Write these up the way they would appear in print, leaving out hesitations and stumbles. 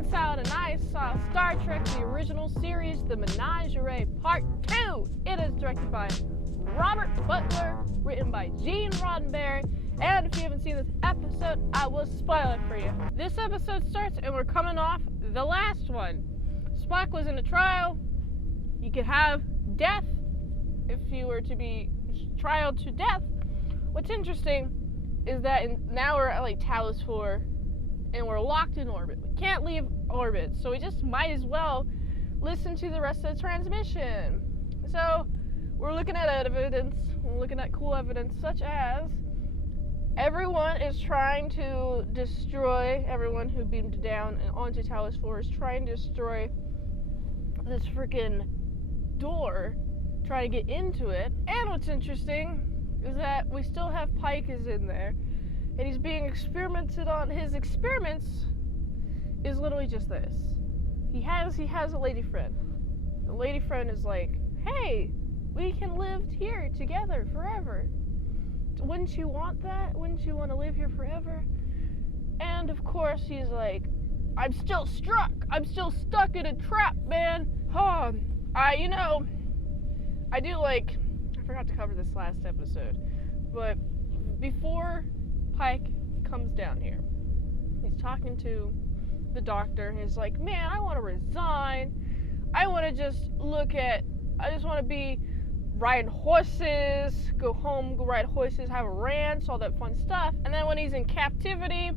Mint Salad and I saw Star Trek, the original series, The Menagerie Part 2. It is directed by Robert Butler, written by Gene Roddenberry, and if you haven't seen this episode, I will spoil it for you. This episode starts and we're coming off the last one. Spock was in a trial. You could have death if you were to be trialed to death. What's interesting is that now we're at like Talos 4 and we're locked in orbit. We can't leave orbit, so we just might as well listen to the rest of the transmission. So we're looking at evidence, we're looking at cool evidence such as everyone is trying to destroy, everyone who beamed down and onto Talos 4 is trying to destroy this freaking door, trying to get into it. And what's interesting is that we still have Pike is in there, and he's being experimented on. His experiments is literally just this. He has a lady friend. The lady friend is like, hey, we can live here together forever. Wouldn't you want that? Wouldn't you want to live here forever? And of course he's like, I'm still stuck in a trap, man. Oh, I forgot to cover this last episode, but before Pike comes down here, he's talking to the doctor. He's like, man, I want to resign. I just want to be riding horses, go home, go ride horses, have a ranch, all that fun stuff. And then when he's in captivity,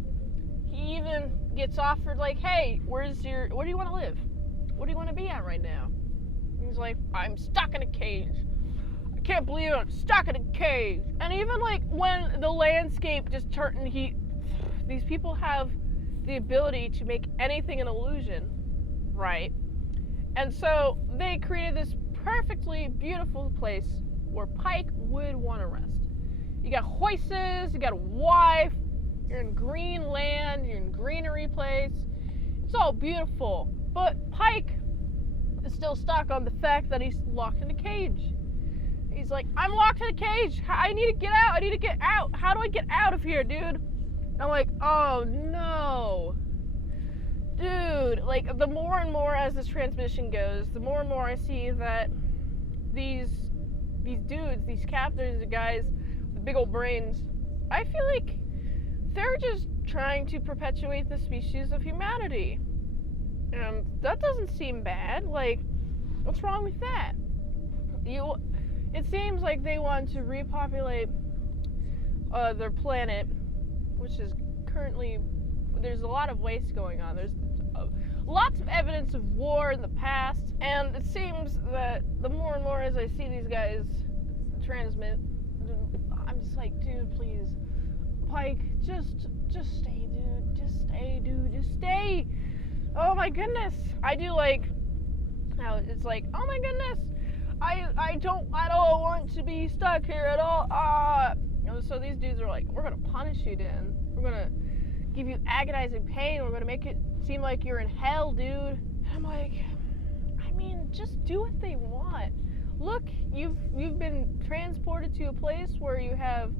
he even gets offered like, hey, where do you want to live? What do you want to be at right now? And he's like, I'm stuck in a cage. I can't believe it, I'm stuck in a cage. And even like when the landscape just turned, these people have the ability to make anything an illusion, right? And so they created this perfectly beautiful place where Pike would want to rest. You got horses, you got a wife, you're in green land, you're in greenery place. It's all beautiful. But Pike is still stuck on the fact that he's locked in a cage. He's like, I'm locked in a cage. I need to get out. How do I get out of here, dude? And I'm like, oh no. Dude, like the more and more as this transmission goes, the more and more I see that these dudes, these captains, the guys with big old brains, I feel like they're just trying to perpetuate the species of humanity. And that doesn't seem bad. Like, what's wrong with that? It seems like they want to repopulate their planet, which is currently, there's a lot of waste going on. There's lots of evidence of war in the past, and it seems that the more and more as I see these guys transmit, I'm just like, dude, please, Pike, just stay, dude. Just stay, dude. Just stay. Oh my goodness. I do like how it's like, oh my goodness. I don't want to be stuck here at all. So these dudes are like, we're gonna punish you, Dan. We're gonna give you agonizing pain. We're gonna make it seem like you're in hell, dude. And I'm like, I mean, just do what they want. Look, you've been transported to a place where you have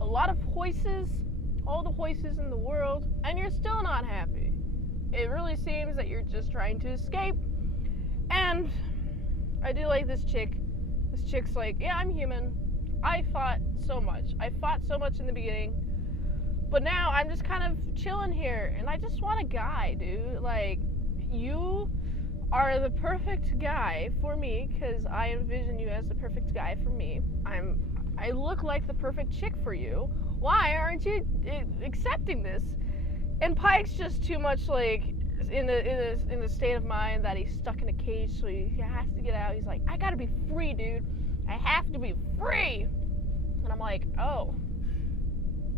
a lot of horses, all the horses in the world, and you're still not happy. It really seems that you're just trying to escape. And I do like this chick. This chick's like, yeah, I'm human. I fought so much in the beginning, but now I'm just kind of chilling here, and I just want a guy, dude. Like, you are the perfect guy for me, because I envision you as the perfect guy for me. I look like the perfect chick for you. Why aren't you accepting this? And Pike's just too much like in the state of mind that he's stuck in a cage, so he has to get out. He's like, I gotta be free, dude. I have to be free. And I'm like, oh,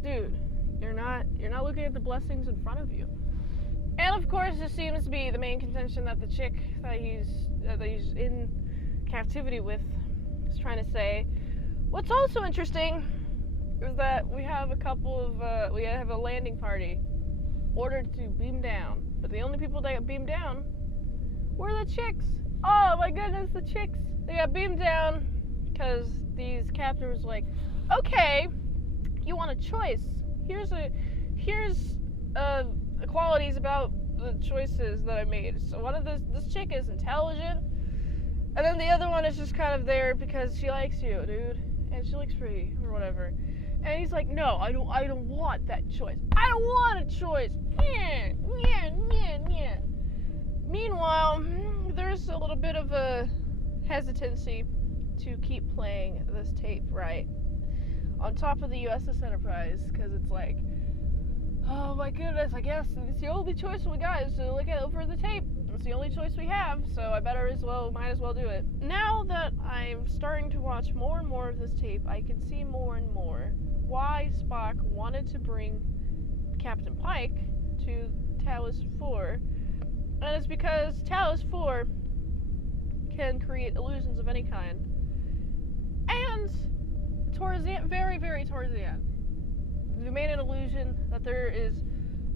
dude, you're not looking at the blessings in front of you. And of course, this seems to be the main contention that the chick that he's in captivity with is trying to say. What's also interesting is that we have we have a landing party ordered to beam down, but the only people that got beamed down were the chicks. Oh my goodness, the chicks. They got beamed down because these captains was like, okay, you want a choice. Here's qualities about the choices that I made. So one of this chick is intelligent, and then the other one is just kind of there because she likes you, dude, and she looks pretty or whatever. And he's like, no, I don't want that choice. I don't want a choice. Yeah. Meanwhile, there's a little bit of a hesitancy to keep playing this tape right on top of the USS Enterprise, because it's like, oh my goodness, I guess it's the only choice we got is to look over the tape. It's the only choice we have, so I might as well do it. Now that I'm starting to watch more and more of this tape, I can see more and more why Spock wanted to bring Captain Pike to Talos 4. And it's because Talos 4 can create illusions of any kind. And towards the very, very towards the end, they made an illusion that there is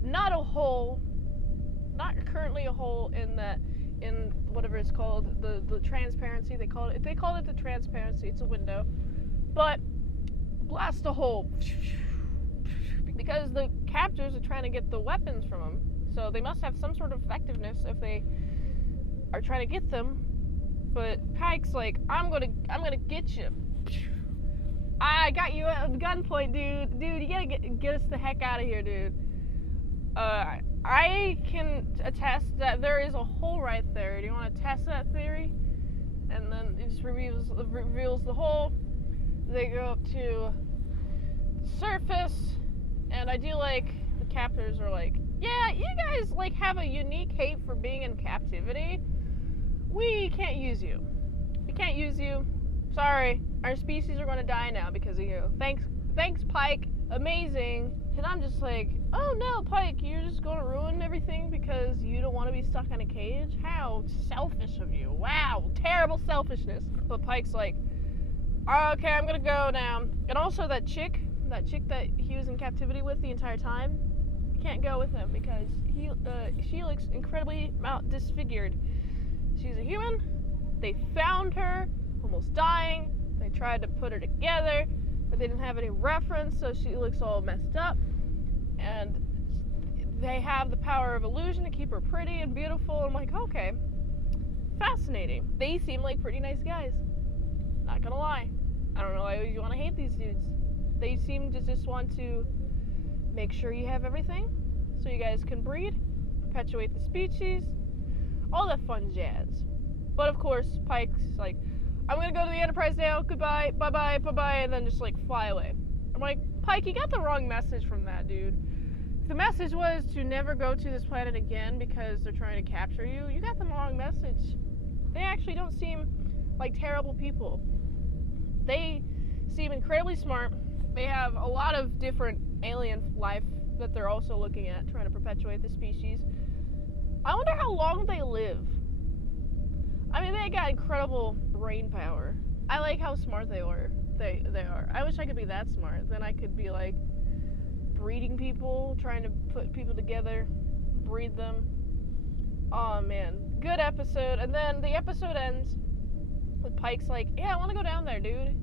not currently a hole in whatever it's called, the transparency. They called it the transparency. It's a window, but blast a hole because the captors are trying to get the weapons from them. So they must have some sort of effectiveness if they are trying to get them. But Pike's like, I'm gonna get you. I got you at gunpoint, dude. Dude, you gotta get us the heck out of here, dude. I can attest that there is a hole right there. Do you want to test that theory? And then it just reveals the hole. They go up to the surface, and I do like the captors are like, yeah, you guys like have a unique hate for being in captivity. We can't use you. We can't use you. Sorry, our species are going to die now because of you. Thanks, Pike. Amazing. And I'm just like, oh no, Pike, you're just going to ruin everything because you don't want to be stuck in a cage? How selfish of you. Wow, terrible selfishness. But Pike's like, okay, I'm going to go now. And also that chick that he was in captivity with the entire time, can't go with him because she looks incredibly disfigured. She's a human. They found her almost dying. They tried to put her together, but they didn't have any reference, so she looks all messed up. And they have the power of illusion to keep her pretty and beautiful. I'm like, okay, fascinating. They seem like pretty nice guys. Not gonna lie. I don't know why you want to hate these dudes. They seem to just want to make sure you have everything so you guys can breed, perpetuate the species, all that fun jazz. But of course, Pike's like, I'm gonna go to the Enterprise now, goodbye, bye-bye, bye-bye, and then just like fly away. I'm like, Pike, you got the wrong message from that, dude. The message was to never go to this planet again because they're trying to capture you. You got the wrong message. They actually don't seem like terrible people. They seem incredibly smart. They have a lot of different alien life that they're also looking at, trying to perpetuate the species. I wonder how long they live. I mean, they got incredible brain power. I like how smart they are. They are. I wish I could be that smart. Then I could be like breeding people, trying to put people together, breed them. Oh man, good episode. And then the episode ends with Pike's like, yeah, I want to go down there, dude.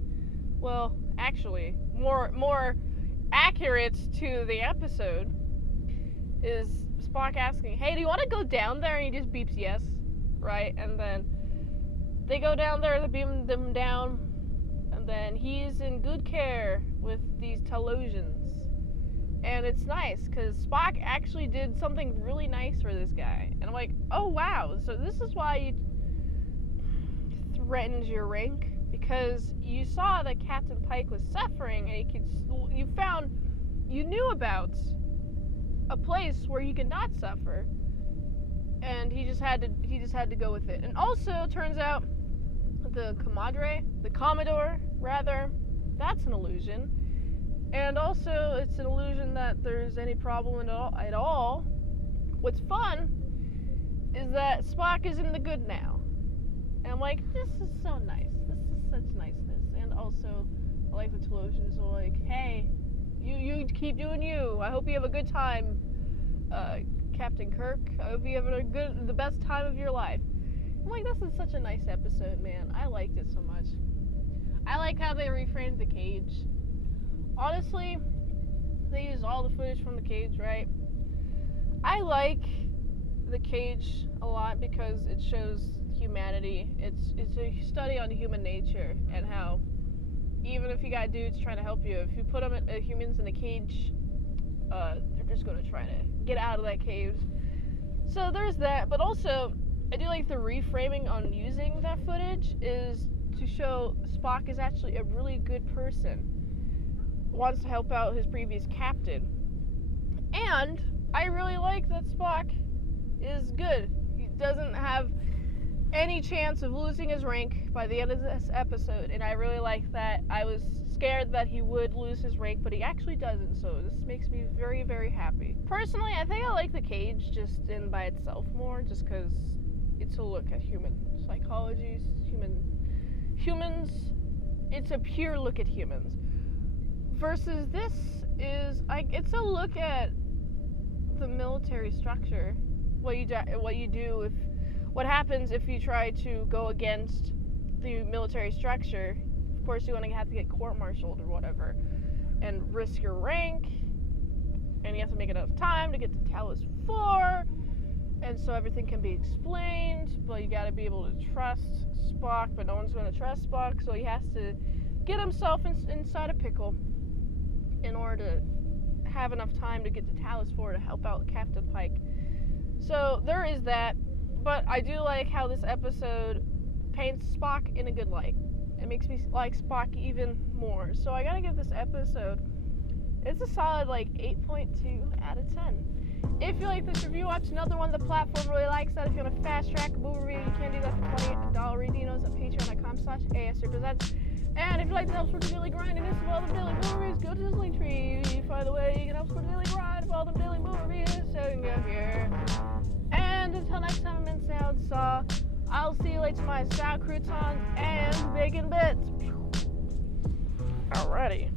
Well, actually, more accurate to the episode is Spock asking, hey, do you want to go down there? And he just beeps yes, right? And then they go down there, they beam them down, and then he's in good care with these Talosians. And it's nice, because Spock actually did something really nice for this guy. And I'm like, oh wow, so this is why you threatened your rank? Because you saw that Captain Pike was suffering, and you knew about a place where he could not suffer, and he just had to go with it. And also, turns out the Commodore, that's an illusion. And also, it's an illusion that there's any problem at all. What's fun is that Spock is in the good now. And I'm like, this is so nice. This is such niceness. And also, I like the Talosians are like, hey, you keep doing you. I hope you have a good time, Captain Kirk. I hope you have the best time of your life. I'm like, this is such a nice episode, man. I liked it so much. I like how they reframed the cage. Honestly, they used all the footage from the cage, right? I like the cage a lot because it shows humanity. It's a study on human nature and how even if you got dudes trying to help you, if you put humans in a cage, they're just going to try to get out of that cage. So there's that, but also I do like the reframing on using that footage is to show Spock is actually a really good person, wants to help out his previous captain, and I really like that Spock is good. He doesn't have any chance of losing his rank by the end of this episode, and I really like that. I was scared that he would lose his rank, but he actually doesn't, so this makes me very, very happy. Personally, I think I like the cage just in by itself more, just because it's a look at human psychology, humans, it's a pure look at humans. Versus this is, it's a look at the military structure. What you do what happens if you try to go against the military structure. Of course, you're going to have to get court-martialed or whatever, and risk your rank, and you have to make enough time to get to Talos 4, and so everything can be explained, but you got to be able to trust Spock, but no one's going to trust Spock, so he has to get himself inside a pickle in order to have enough time to get to Talos 4 to help out Captain Pike. So there is that, but I do like how this episode paints Spock in a good light. It makes me like Spock even more. So I gotta give this episode, it's a solid 8.2 out of 10. If you like this review, watch another one. The platform really likes that. If you want to fast track a movie review, you can do that for $20 redeemos at patreon.com/ASEPresents. And if you'd like to help support the daily grind and listen to all the daily movie reviews, go to this link tree. By the way, you can help support the daily grind of all the daily movie reviews, so you can go here. And until next time, I'm Mint Salad Saw. I'll see you later, my style croutons and bacon bits. Alrighty.